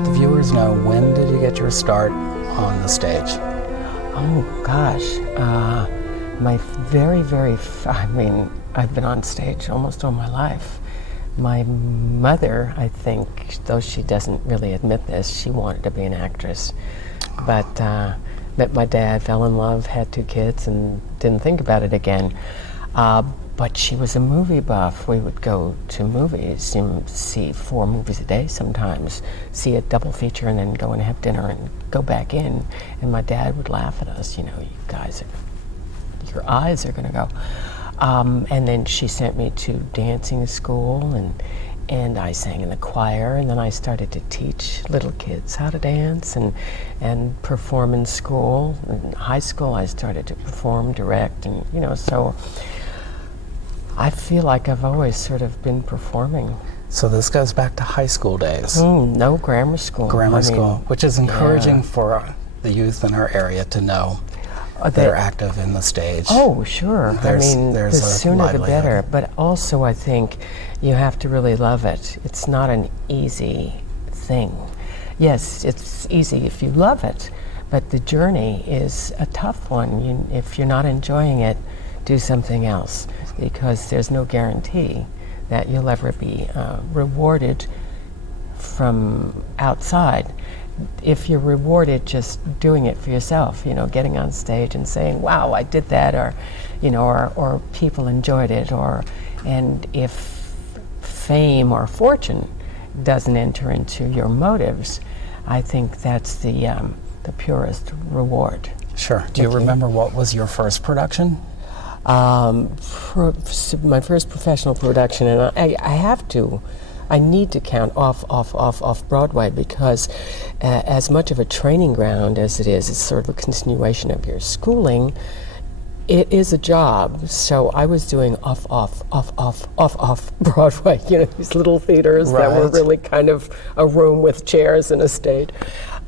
let the viewers know, when did you get your start on the stage? Oh gosh, I've been on stage almost all my life. My mother, I think, though she doesn't really admit this, she wanted to be an actress. But met my dad, fell in love, had 2 kids, and didn't think about it again. But she was a movie buff. We would go to movies, see 4 movies a day sometimes, see a double feature and then go and have dinner and go back in. And my dad would laugh at us, you guys, your eyes are gonna go. And then she sent me to dancing school, and I sang in the choir, and then I started to teach little kids how to dance and perform in school. In high school I started to perform, direct, and so I feel like I've always sort of been performing. So this goes back to high school days. No, grammar school. Grammar school, which is encouraging for the youth in our area to know that are active in the stage. Oh, sure. There's the sooner the better. But also I think you have to really love it. It's not an easy thing. Yes, it's easy if you love it, but the journey is a tough one. If you're not enjoying it, do something else, because there's no guarantee that you'll ever be rewarded from outside. If you're rewarded just doing it for yourself, getting on stage and saying, "Wow, I did that," or people enjoyed it, and if fame or fortune doesn't enter into your motives, I think that's the purest reward. Sure. Do you remember what was your first production? My first professional production, and I need to count off-Broadway, because as much of a training ground as it is, it's sort of a continuation of your schooling. It is a job, so I was doing off-Broadway, these little theaters that were really kind of a room with chairs and a stage.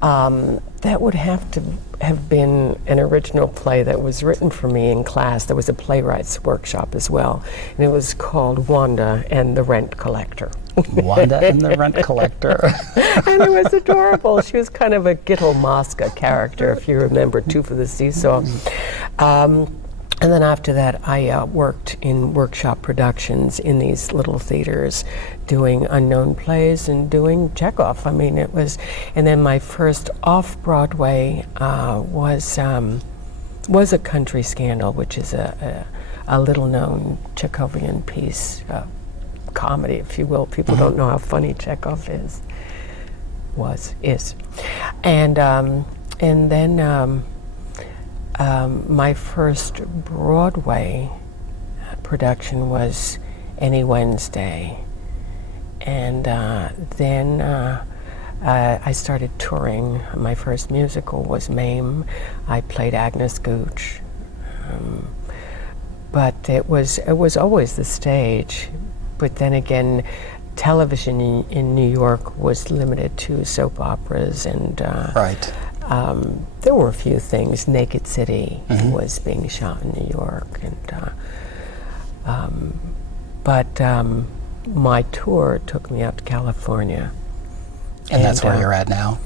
That would have to have been an original play that was written for me in class. There was a playwrights workshop as well, and it was called Wanda and the Rent Collector. Wanda and the Rent Collector. And it was adorable. She was kind of a Gittel Mosca character, if you remember, Two for the Seesaw. And then after that, I worked in workshop productions in these little theaters, doing unknown plays and doing Chekhov. It was, and then my first off-Broadway was a Country Scandal, which is a little-known Chekhovian piece, comedy, if you will. People don't know how funny Chekhov is. And then. My first Broadway production was Any Wednesday, and then I started touring. My first musical was Mame. I played Agnes Gooch, but it was always the stage. But then again, television in New York was limited to soap operas and there were a few things. Naked City was being shot in New York, and but my tour took me out to California. And that's where you're at now?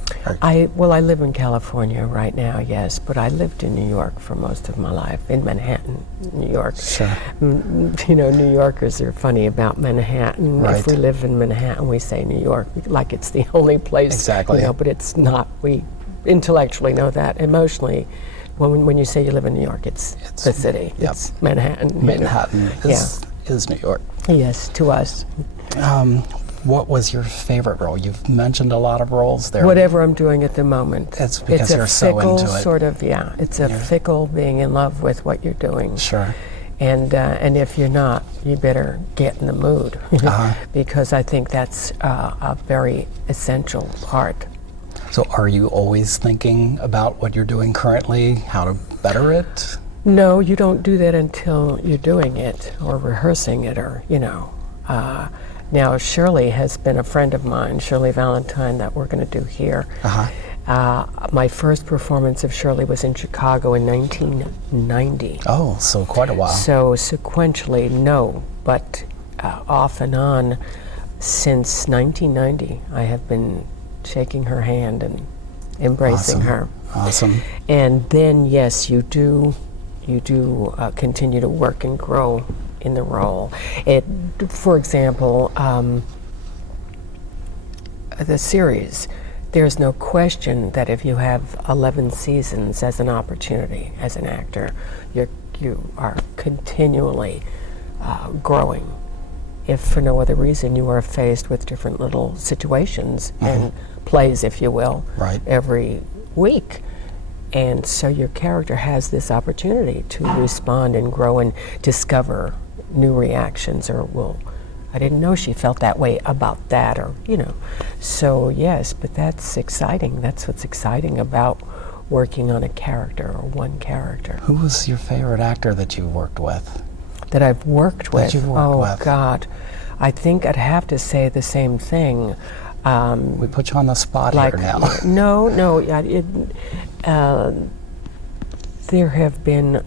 I live in California right now, yes, but I lived in New York for most of my life, in Manhattan, New York. Sure. New Yorkers are funny about Manhattan. Right. If we live in Manhattan, we say New York like it's the only place. Exactly. But it's not. We intellectually know that. Emotionally, when you say you live in New York, it's the city. Yep. It's Manhattan. Manhattan is New York. Yes, to us. What was your favorite role? You've mentioned a lot of roles there. Whatever I'm doing at the moment. It's because you're so into it. Sort of, it's a fickle being in love with what you're doing. Sure. And if you're not, you better get in the mood, because I think that's a very essential part. So are you always thinking about what you're doing currently, how to better it? No, you don't do that until you're doing it or rehearsing it, or, Now, Shirley has been a friend of mine, Shirley Valentine, that we're going to do here. My first performance of Shirley was in Chicago in 1990. Oh, so quite a while. So sequentially, no, but off and on since 1990, I have been shaking her hand and embracing her. Awesome. And then, yes, you do continue to work and grow in the role. For example, the series, there's no question that if you have 11 seasons as an opportunity as an actor, you are continually growing. If for no other reason, you are faced with different little situations and plays, if you will, every week. And so your character has this opportunity to respond and grow and discover new reactions, or, well, I didn't know she felt that way about that, or, you know. So yes, but that's exciting. That's what's exciting about working on a character or one character. Who was your favorite actor that you worked with? That I've worked with? That you've worked with. Oh, God. I think I'd have to say the same thing. We put you on the spot here now. No. There have been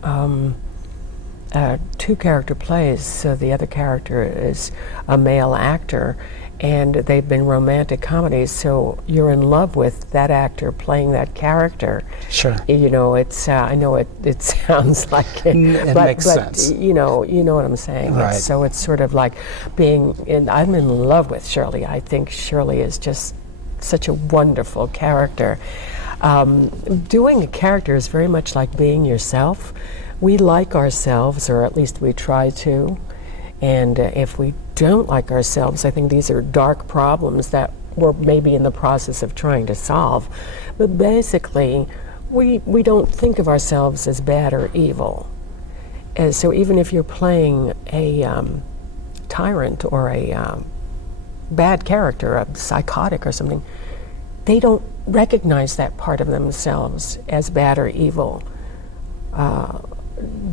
2 character plays, so the other character is a male actor, and they've been romantic comedies, so you're in love with that actor playing that character. Sure. You know, it's, I know it sounds like it, it makes sense. You know what I'm saying. Right. So it's sort of like I'm in love with Shirley. I think Shirley is just such a wonderful character. Doing a character is very much like being yourself. We like ourselves, or at least we try to. And if we don't like ourselves, I think these are dark problems that we're maybe in the process of trying to solve. But basically, we don't think of ourselves as bad or evil. And so even if you're playing a tyrant or a bad character, a psychotic or something, they don't recognize that part of themselves as bad or evil.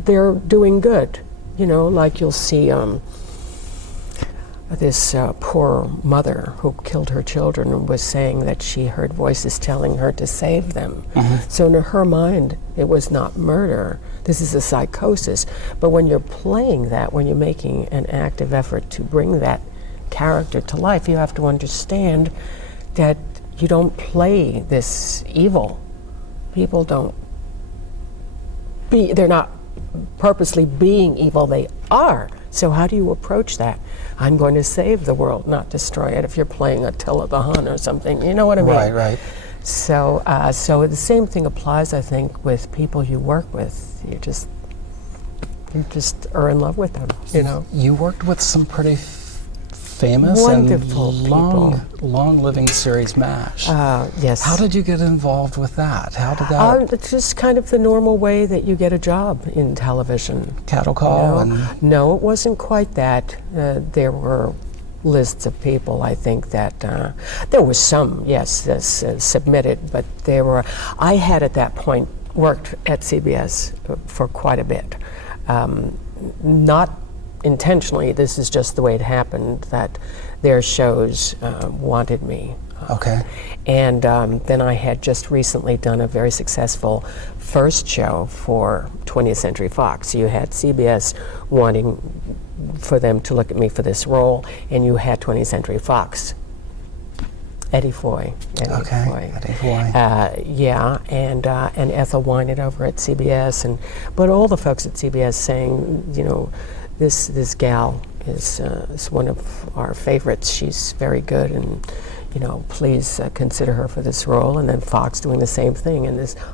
They're doing good. You know, like you'll see this poor mother who killed her children and was saying that she heard voices telling her to save them. So in her mind, it was not murder. This is a psychosis. But when you're playing that, when you're making an active effort to bring that character to life, you have to understand that you don't play this evil. People they're not purposely being evil, they are. So how do you approach that? I'm going to save the world, not destroy it, if you're playing Attila the Hun or something, you know what I mean? Right. So the same thing applies, I think, with people you work with. You just are in love with them, you know. You worked with some pretty famous wonderful and long-living series MASH. Yes. How did you get involved with that? How did that? It's just kind of the normal way that you get a job in television. Cattle call? No, it wasn't quite that. There were lists of people, I think, that there was some, yes, submitted, but I had at that point worked at CBS for quite a bit. Not intentionally, this is just the way it happened, that their shows wanted me. Okay. And then I had just recently done a very successful first show for 20th Century Fox. You had CBS wanting for them to look at me for this role, and you had 20th Century Fox. Eddie Foy. Eddie Foy. Yeah, and Ethel Wynett over at CBS, but all the folks at CBS saying, you know, this gal is one of our favorites. She's very good, and you know, please consider her for this role. And then Fox doing the same thing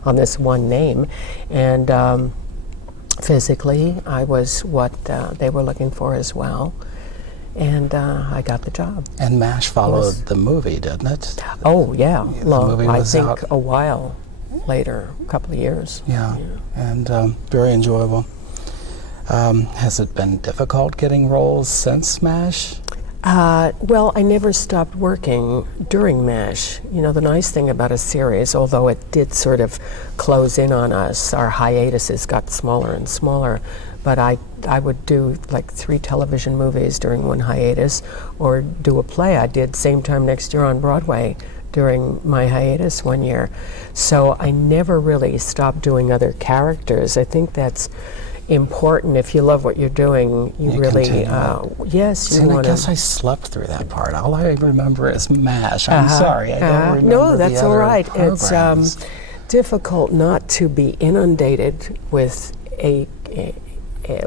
on this one name, and physically, I was what they were looking for as well. And I got the job. And MASH followed the movie, didn't it? Oh, yeah. I think a while later, a couple of years. Yeah. And very enjoyable. Has it been difficult getting roles since MASH? Well, I never stopped working during MASH. You know, the nice thing about a series, although it did sort of close in on us, our hiatuses got smaller and smaller, but I would do like 3 television movies during one hiatus, or do a play I did same time next year on Broadway during my hiatus one year. So I never really stopped doing other characters. I think that's, important. If you love what you're doing, you really, yes, See, you and I want guess to. I slept through that part. All I remember is MASH. I'm sorry, I don't remember No, that's the all other right. programs. It's difficult not to be inundated with a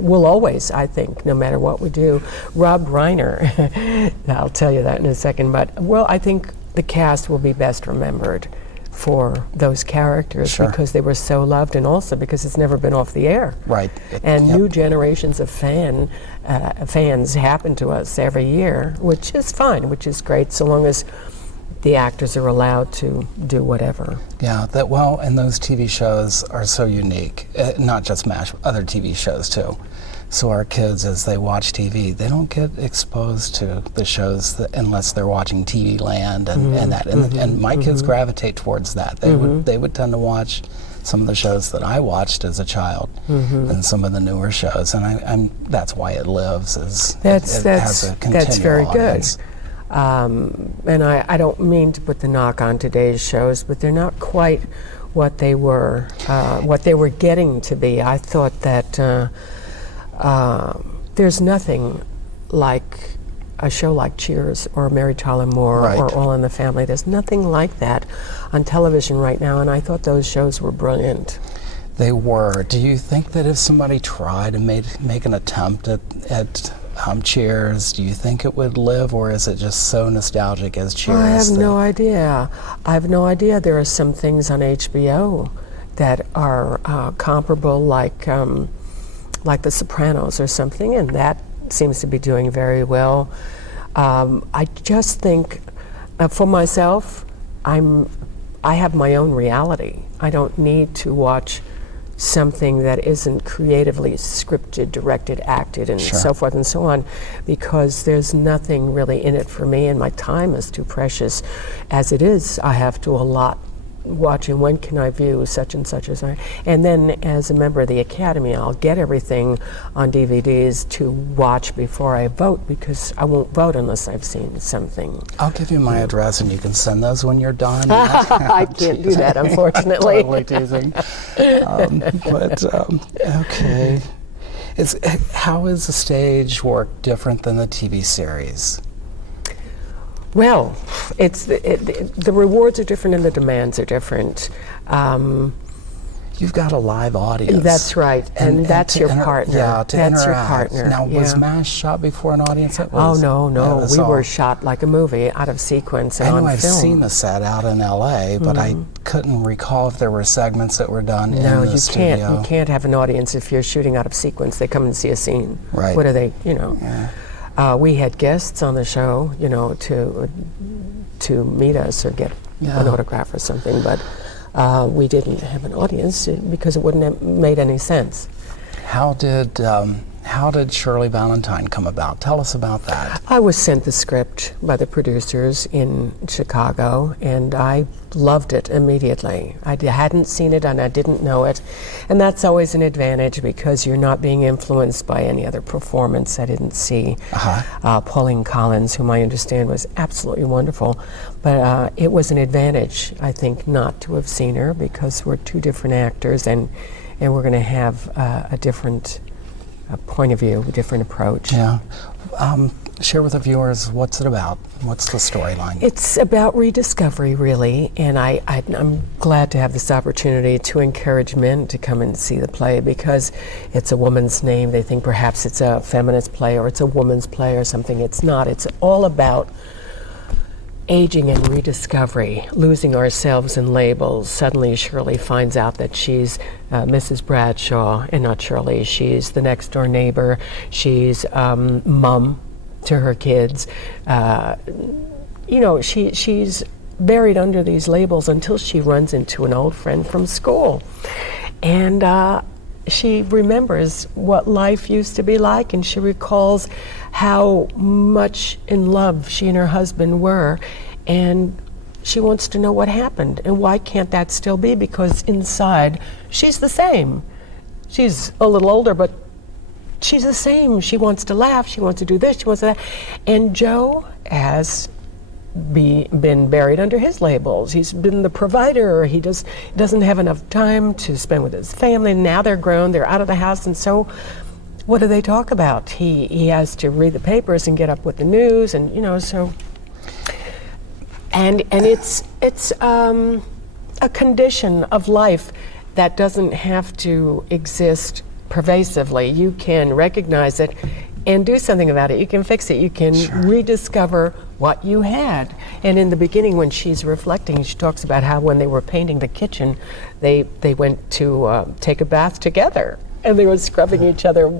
we'll always, I think, no matter what we do. Rob Reiner, I'll tell you that in a second, but well, I think the cast will be best remembered for those characters Sure. because they were so loved, and also because it's never been off the air. Right. And Yep. new generations of fans happen to us every year, which is fine, which is great, so long as the actors are allowed to do whatever. Yeah, and those TV shows are so unique. Not just MASH, other TV shows too. So our kids, as they watch TV, they don't get exposed to the shows unless they're watching TV Land and that. And my kids gravitate towards that. They would tend to watch some of the shows that I watched as a child and some of the newer shows. And that's why it lives. It has a continual that's very audience. good. And I don't mean to put the knock on today's shows, but they're not quite what they were getting to be. I thought that there's nothing like a show like Cheers or Mary Tyler Moore Right. or All in the Family. There's nothing like that on television right now, and I thought those shows were brilliant. They were. Do you think that if somebody tried and make an attempt at Cheers, do you think it would live, or is it just so nostalgic as Cheers? I have no idea. I have no idea. There are some things on HBO that are comparable, like The Sopranos or something, and that seems to be doing very well. I just think, for myself, I have my own reality. I don't need to watch something that isn't creatively scripted, directed, acted, and Sure. so forth and so on, because there's nothing really in it for me, and my time is too precious. As it is, I have to allot watching when can I view such and such as I, and then as a member of the Academy, I'll get everything on DVDs to watch before I vote, because I won't vote unless I've seen something. I'll give you my address and you can send those when you're done. I can't do that, unfortunately. Totally teasing. Okay. How is the stage work different than the TV series? Well, the rewards are different and the demands are different. You've got a live audience. That's right, and that's to your partner. Yeah, to that's interact. your partner. Now, was yeah. MASH shot before an audience? It Oh was, no, it was we all- were shot like a movie, out of sequence and I know on I've film. seen the set out in LA, but I couldn't recall if there were segments that were done in No, the you studio. can't. You can't have an audience if you're shooting out of sequence. They come and see a scene. Right. What are they? Yeah. We had guests on the show, to meet us or get an autograph or something, but we didn't have an audience because it wouldn't have made any sense. How did Shirley Valentine come about? Tell us about that. I was sent the script by the producers in Chicago, and I loved it immediately. I hadn't seen it and I didn't know it, and that's always an advantage because you're not being influenced by any other performance. I didn't see Pauline Collins, whom I understand was absolutely wonderful, but it was an advantage, I think, not to have seen her because we're two different actors and we're going to have a different point of view, a different approach. Yeah. Share with the viewers, what's it about? What's the storyline? It's about rediscovery, really, and I'm glad to have this opportunity to encourage men to come and see the play because it's a woman's name. They think perhaps it's a feminist play or it's a woman's play or something. It's not. It's all about aging and rediscovery, losing ourselves in labels. Suddenly Shirley finds out that she's Mrs. Bradshaw, and not Shirley, she's the next door neighbor, she's mom to her kids. She's buried under these labels until she runs into an old friend from school. And she remembers what life used to be like, and she recalls how much in love she and her husband were, and she wants to know what happened and why can't that still be, because inside she's the same. She's a little older, but she's the same. She wants to laugh, she wants to do this, she wants to that. And Joe, as been buried under his labels. He's been the provider. He doesn't have enough time to spend with his family. Now they're grown, they're out of the house, and so what do they talk about? He has to read the papers and get up with the news, and so. And it's a condition of life that doesn't have to exist pervasively. You can recognize it and do something about it. You can fix it. You can rediscover what you had. And in the beginning, when she's reflecting, she talks about how when they were painting the kitchen, they went to take a bath together. And they were scrubbing each other,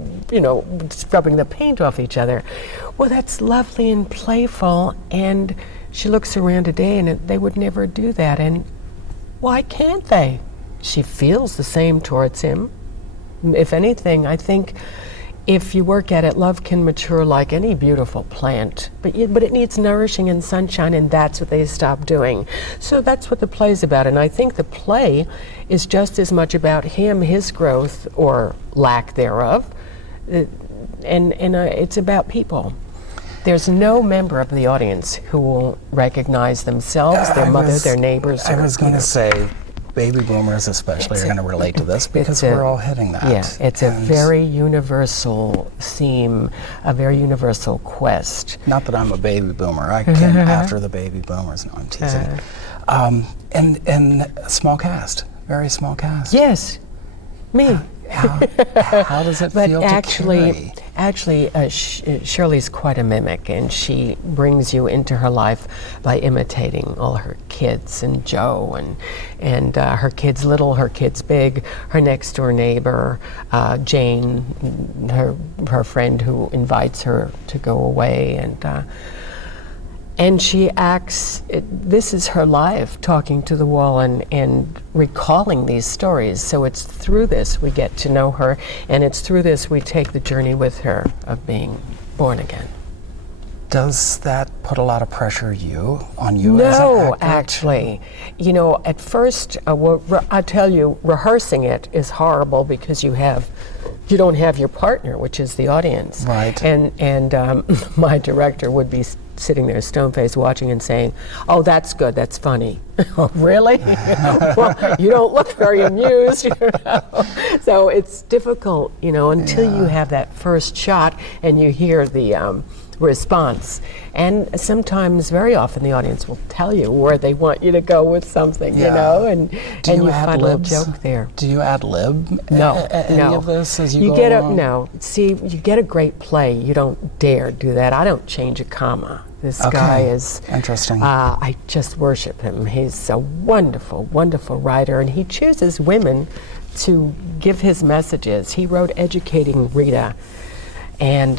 scrubbing the paint off each other. Well, that's lovely and playful. And she looks around today and they would never do that. And why can't they? She feels the same towards him. If anything, I think if you work at it, love can mature like any beautiful plant, but it needs nourishing and sunshine, and that's what they stop doing. So that's what the play's about, and I think the play is just as much about him, his growth, or lack thereof, and it's about people. There's no member of the audience who will recognize themselves, their mother, their neighbors. I was going to say, baby boomers especially are going to relate to this because we're all hitting that. Yeah, it's a very universal theme, a very universal quest. Not that I'm a baby boomer. I came after the baby boomers. No, I'm teasing. And small cast, very small cast. Yes, me. How does it feel to carry? Actually, Shirley's quite a mimic, and she brings you into her life by imitating all her kids, and Joe, and her kids little, her kids big, her next door neighbor, Jane, her friend who invites her to go away, and she acts, this is her life, talking to the wall and recalling these stories. So it's through this we get to know her, and it's through this we take the journey with her of being born again. Does that put a lot of pressure on you as an No, actor? actually. At first, I tell you, rehearsing it is horrible because you don't have your partner, which is the audience. Right. And my director would be sitting there stone-faced watching and saying, "Oh, that's good, that's funny." Oh, really? Well, you don't look very amused. So it's difficult, until you have that first shot and you hear the response. And sometimes, very often, the audience will tell you where they want you to go with something, and you find a little joke there. Do you ad lib any of this as you go along? No. See, you get a great play, you don't dare do that. I don't change a comma. This guy is interesting. I just worship him. He's a wonderful, wonderful writer, and he chooses women to give his messages. He wrote Educating Rita, and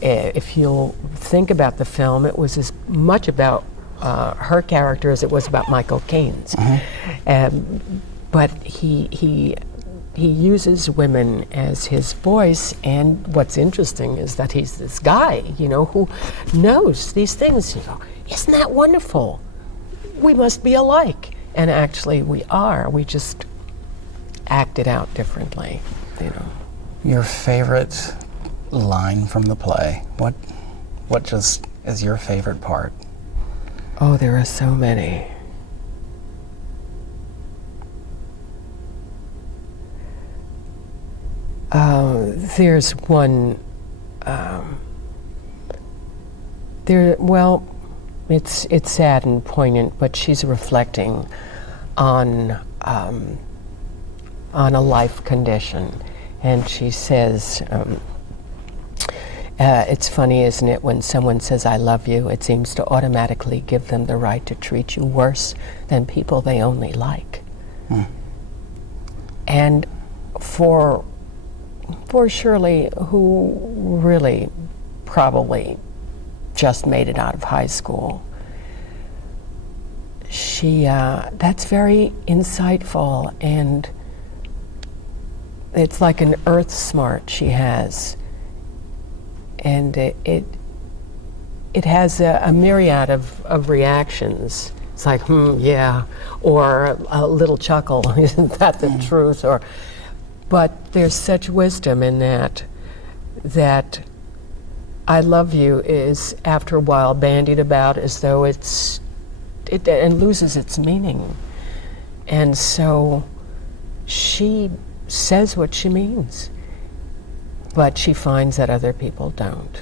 if you'll think about the film, it was as much about her character as it was about Michael Caine's. But he uses women as his voice, and what's interesting is that he's this guy, who knows these things. Isn't that wonderful? We must be alike. And actually we are. We just act it out differently, Your favorite line from the play? What just is your favorite part? Oh, there are so many. There's one. It's sad and poignant, but she's reflecting on a life condition, and she says, "It's funny, isn't it, when someone says I love you, it seems to automatically give them the right to treat you worse than people they only like." And for Shirley, who really probably just made it out of high school, that's very insightful, and it's like an earth smart she has, and it has a myriad of reactions. It's like, yeah, or a little chuckle, isn't that the truth? But there's such wisdom in that I love you is after a while bandied about as though it and loses its meaning. And so she says what she means, but she finds that other people don't,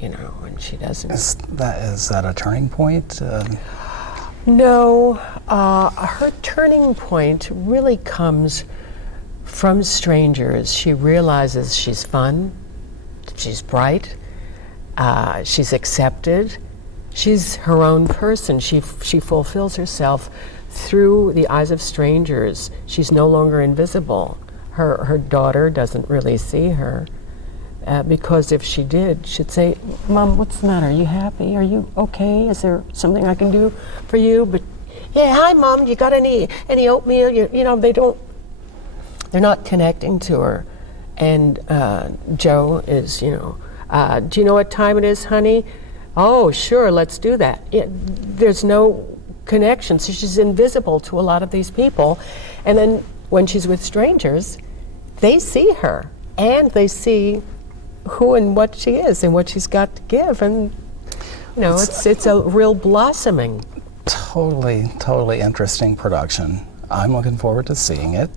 and she doesn't. Is that a turning point? No, her turning point really comes from strangers. She realizes she's fun, she's bright, she's accepted, she's her own person. She fulfills herself through the eyes of strangers. She's no longer invisible. Her daughter doesn't really see her, because if she did, she'd say, "Mom, what's the matter? Are you happy? Are you okay? Is there something I can do for you?" But yeah, hi, Mom. You got any oatmeal? They're not connecting to her. And Joe is, do you know what time it is, honey? Oh, sure, let's do that. There's no connection, so she's invisible to a lot of these people. And then when she's with strangers, they see her, and they see who and what she is and what she's got to give. And, it's a real blossoming. Totally interesting production. I'm looking forward to seeing it.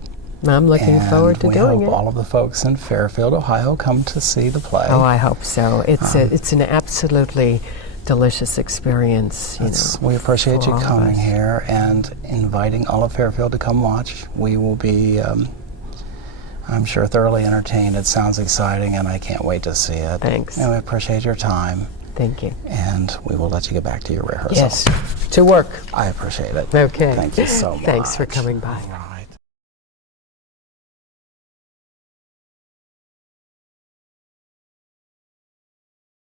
I'm looking forward to doing it. We hope all of the folks in Fairfield, Ohio, come to see the play. Oh, I hope so. It's an absolutely delicious experience. We appreciate you coming here and inviting all of Fairfield to come watch. We will be, I'm sure, thoroughly entertained. It sounds exciting, and I can't wait to see it. Thanks. And we appreciate your time. Thank you. And we will let you get back to your rehearsal. Yes, to work. I appreciate it. Okay. Thank you so much. Thanks for coming by. All right.